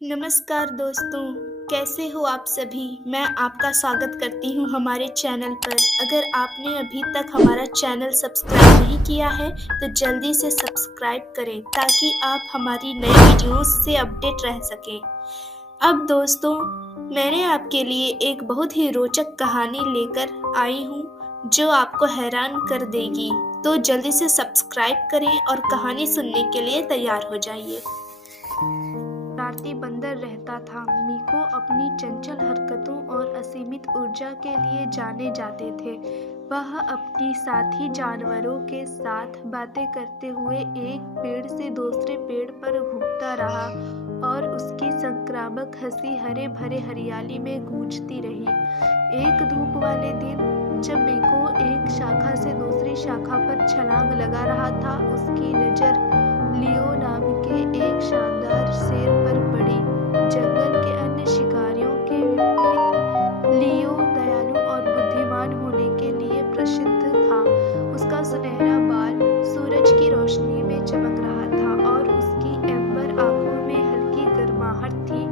नमस्कार दोस्तों, कैसे हो आप सभी? मैं आपका स्वागत करती हूँ हमारे चैनल पर। अगर आपने अभी तक हमारा चैनल सब्सक्राइब नहीं किया है, तो जल्दी से सब्सक्राइब करें ताकि आप हमारी नई वीडियोस से अपडेट रह सकें। अब दोस्तों, मैंने आपके लिए एक बहुत ही रोचक कहानी लेकर आई हूँ जो आपको हैरान कर देगी। तो जल्दी से सब्सक्राइब करें और कहानी सुनने के लिए तैयार हो जाइए। शरारती बंदर रहता था। मीको अपनी चंचल हरकतों और असीमित ऊर्जा के लिए जाने जाते थे। वह अपनी साथी जानवरों के साथ बातें करते हुए एक पेड़ से दूसरे पेड़ पर घूमता रहा और उसकी संक्रामक हंसी हरे भरे हरियाली में गूंजती रही। एक धूप वाले दिन जब मीको एक शाखा से दूसरी शाखा पर छलांग लगा रहा था, उसकी नजर लियो नाम के एक शानदार शेर पर पड़ी। जंगल के अन्य शिकारियों के विपरीत लियो दयालु और बुद्धिमान होने के लिए प्रसिद्ध था। उसका सुनहरा बाल सूरज की रोशनी में चमक रहा था और उसकी एम्बर आंखों में हल्की गर्माहट थी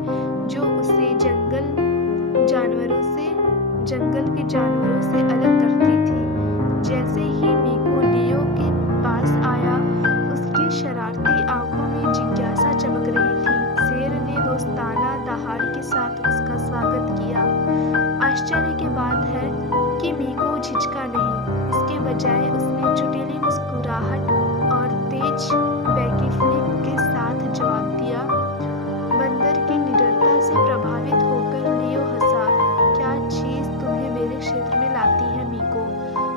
जो उसे जंगल के जानवरों से अलग करती थी। जैसे ही मीको लियो के पास आया, उसकी शरारती आंखों में जिज्ञासा चमक रही थी। शेर ने दोस्ताना दहाड़ के साथ उसका स्वागत किया। आश्चर्य की बात है कि मीको झिझका नहीं। इसके बजाय उसने चुटीली मुस्कुराहट और तेज बैकीफ्लिप के साथ जवाब दिया। बंदर की निडरता से प्रभावित होकर लियो हंसा। क्या चीज तुम्हें मेरे क्षेत्र में लाती है मीको?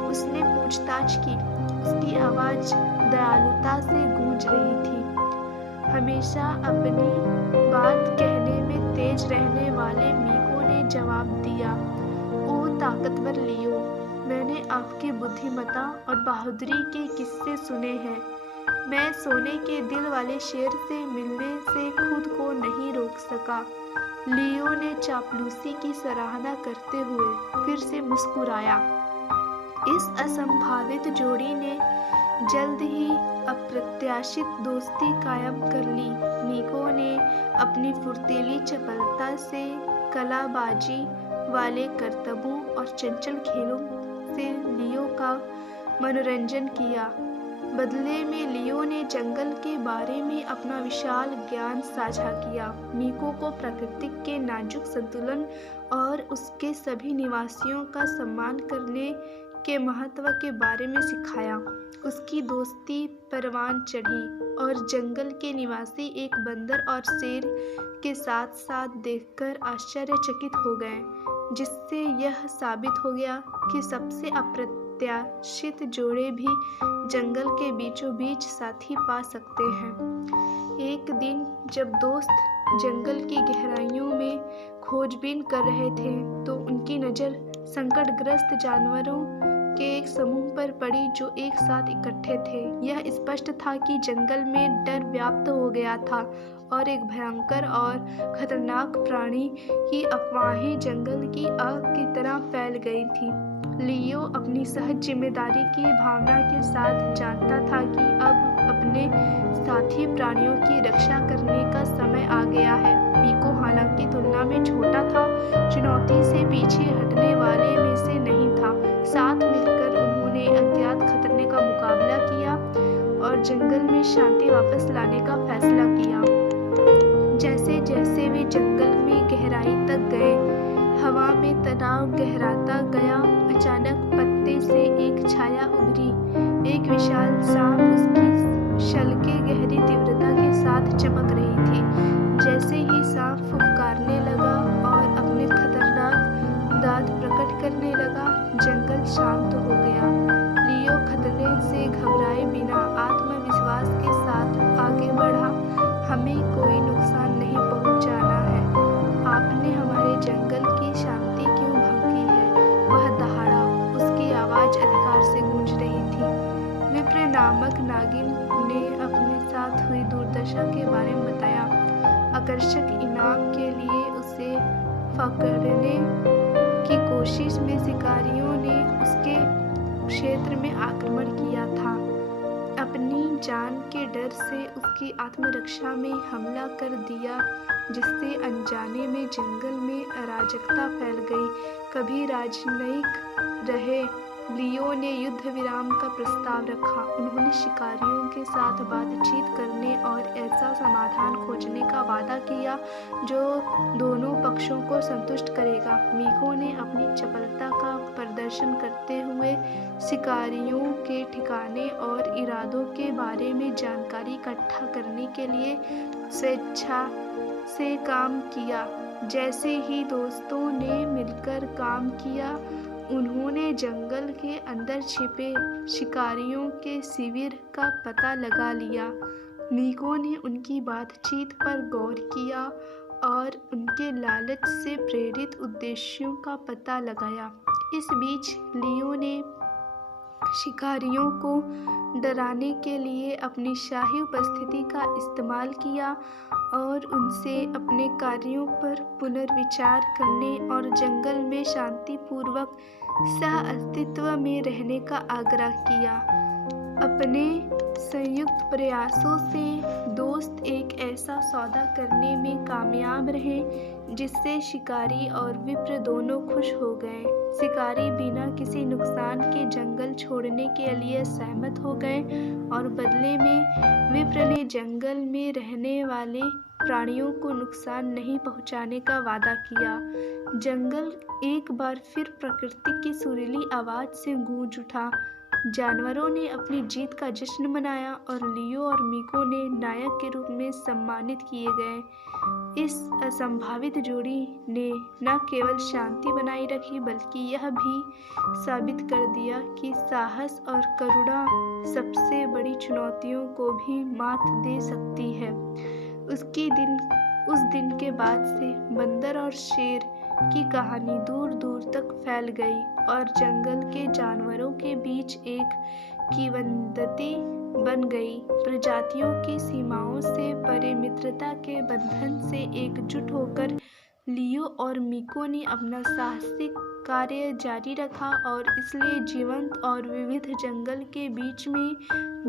उसने पूछताछ की। उसकी आवाज दयालुता से गूंज रही थी। हमेशा अपनी बात कहने में तेज रहने वाले मीको ने जवाब दिया। ओ ताकतवर लियो, मैंने आपकी बुद्धिमत्ता और बहादुरी के किस्से सुने हैं। मैं सोने के दिल वाले शेर से मिलने से खुद को नहीं रोक सका। लियो ने चापलूसी की सराहना करते हुए फिर से मुस्कुराया। इस असंभावित जोड़ी ने जल्द ही अप्रत्याशित दोस्ती कायम कर ली। मीको ने अपनी फुर्तीली चपलता से कलाबाजी वाले करतबों और चंचल खेलों से लियो का मनोरंजन किया। बदले में लियो ने जंगल के बारे में अपना विशाल ज्ञान साझा किया। मीको को प्रकृति के नाजुक संतुलन और उसके सभी निवासियों का सम्मान करने के महत्व के बारे में सिखाया। उसकी दोस्ती परवान चढ़ी और जंगल के निवासी एक बंदर और शेर के साथ साथ देखकर आश्चर्यचकित हो गए, जिससे यह साबित हो गया कि सबसे अप्रत्याशित जोड़े भी जंगल के बीचों बीच साथी पा सकते हैं। एक दिन जब दोस्त जंगल की गहराइयों में खोजबीन कर रहे थे, तो उनकी नज़र संकटग्रस्त जानवरों के एक समूह पर पड़ी जो एक साथ इकट्ठे थे। यह स्पष्ट था कि जंगल में डर व्याप्त हो गया था और एक भयंकर और खतरनाक प्राणी की अफवाहें जंगल की आग की तरह फैल गई थी। लियो अपनी सहज जिम्मेदारी की भावना के साथ जानता था कि अब अपने साथी प्राणियों की रक्षा करने का समय आ गया है। मीको हालांकि तुलना में छोटा था, चुनौती से पीछे हटने वाले में से नहीं था। साथ मिलकर उन्होंने अज्ञात खतरे का मुकाबला किया और जंगल में शांति वापस लाने का फैसला किया। जैसे जैसे वे जंगल में गहराई तक गए, हवा में तनाव गहराता गया। अचानक पत्ते से एक छाया उभरी। एक विशाल सांप उसकी शल्के गहरी तीव्रता के साथ चमक रही थी। जैसे ही सांप फुफकारने लगा और अपने खतरनाक दांत प्रकट करने लगा, जंगल शांत हो गया। लियो खतरे से घबराए बिना आत्मविश्वास के साथ आगे बढ़ा। हमें कोई नुकसान नहीं पहुंचाना है। आपने हमारे जंगल की शांति क्यों भंग की है? वह दहाड़ा। उसकी आवाज अधिकार से गूंज रही थी। विप्र नामक नागिन ने अपने साथ हुई दुर्दशा के बारे में बताया। आकर्षक इनाम के लिए उसे पकड़ने की कोशिश में शिकारियों ने उसके क्षेत्र में आक्रमण किया था। अपनी जान के डर से उसकी आत्मरक्षा में हमला कर दिया, जिससे अनजाने में जंगल में अराजकता फैल गई। कभी राजनयिक रहे लियो ने युद्ध विराम का प्रस्ताव रखा। उन्होंने शिकारियों के साथ बातचीत करने और ऐसा समाधान खोजने का वादा किया जो दोनों पक्षों को संतुष्ट करेगा। मीको ने अपनी चपलता का प्रदर्शन करते हुए शिकारियों के ठिकाने और इरादों के बारे में जानकारी इकट्ठा करने के लिए स्वेच्छा से काम किया। जैसे ही दोस्तों ने मिलकर काम किया, उन्होंने जंगल के अंदर छिपे शिकारियों के शिविर का पता लगा लिया। मीको ने उनकी बातचीत पर गौर किया और उनके लालच से प्रेरित उद्देश्यों का पता लगाया। इस बीच लियो ने शिकारियों को डराने के लिए अपनी शाही उपस्थिति का इस्तेमाल किया और उनसे अपने कार्यों पर पुनर्विचार करने और जंगल में शांतिपूर्वक सह-अस्तित्व में रहने का आग्रह किया। अपने संयुक्त प्रयासों से दोस्त एक ऐसा सौदा करने में कामयाब रहे जिससे शिकारी और विप्र दोनों खुश हो गए। शिकारी बिना किसी नुकसान के जंगल छोड़ने के लिए सहमत हो गए और बदले में विप्र ने जंगल में रहने वाले प्राणियों को नुकसान नहीं पहुंचाने का वादा किया। जंगल एक बार फिर प्रकृति की सुरीली आवाज से गूंज उठा। जानवरों ने अपनी जीत का जश्न मनाया और लियो और मीको ने नायक के रूप में सम्मानित किए गए। इस असंभावित जोड़ी ने न केवल शांति बनाए रखी बल्कि यह भी साबित कर दिया कि साहस और करुणा सबसे बड़ी चुनौतियों को भी मात दे सकती है। उस दिन के बाद से बंदर और शेर की कहानी दूर दूर तक फैल गई और जंगल के जानवरों के बीच एक किंवदंती बन गई। प्रजातियों की सीमाओं से परे मित्रता के बंधन से एकजुट होकर लियो और मीको ने अपना साहसिक कार्य जारी रखा और इसलिए जीवंत और विविध जंगल के बीच में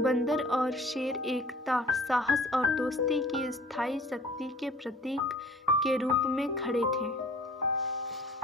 बंदर और शेर एकता, साहस और दोस्ती की स्थायी शक्ति के प्रतीक के रूप में खड़े थे।